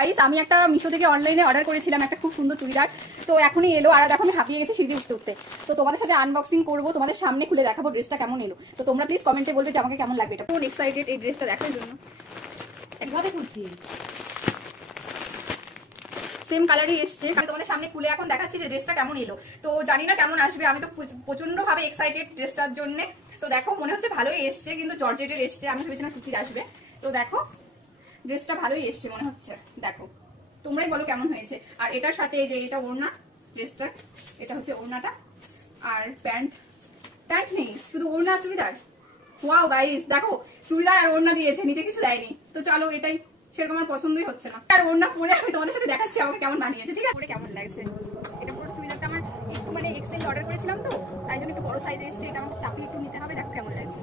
Guys আমি একটা মিশো থেকে অনলাইনে অর্ডার করেছিলাম একটা খুব সুন্দর চুড়িদার, তো এখনই এলো। আর দেখো আমি হাঁপিয়ে গেছি সিঁড়ি উঠতে উঠতে। তো তোমাদের সাথে আনবক্সিং করবো, তোমাদের সামনে খুলে দেখাবো ড্রেসটা কেমন এলো। তো তোমরা প্লিজ কমেন্টে বলবে যে আমাকে কেমন লাগবে। এটা খুব এক্সাইটেড এই ড্রেসটা দেখার জন্য। একভাবে খুলছি, সেম কালারই এসছে। আমি তোমাদের সামনে খুলে এখন দেখাচ্ছি যে ড্রেসটা কেমন এলো। তো জানি না কেমন আসবে, আমি তো প্রচন্ড ভাবে এক্সাইটেড ড্রেসটার জন্য। তো দেখো মনে হচ্ছে ভালোই এসছে, কিন্তু জর্জেটের এসছে, আমি ভেবেছিলাম সুতির আসবে। তো দেখো ড্রেসটা ভালোই এসছে মনে হচ্ছে, দেখো তোমরাই বলো কেমন হয়েছে। আর এটার সাথে যে এটা ওড়না, ড্রেসটার এটা হচ্ছে ওড়নাটা, আর প্যান্ট নেই, শুধু ওড়না চুড়িদার। ওয়াও গাইস দেখো চুড়িদার আর ওড়না দিয়েছে, নিচে কিছু দেয়নি। তো চলো এটাই সেরকম আমার পছন্দই হচ্ছে না। আর ওড়না পরে আমি তোমাদের সাথে দেখাচ্ছি আমাকে কেমন বানিয়েছে, ঠিক আছে? কেমন লাগছে এটা পুরো চুড়িদারটা আমার একটু মানে এক্সেল অর্ডার করেছিলাম, তো তাই জন্য একটু বড় সাইজে এসছে। এটা আমাকে চাপিয়ে একটু নিতে হবে, দেখো কেমন লাগছে।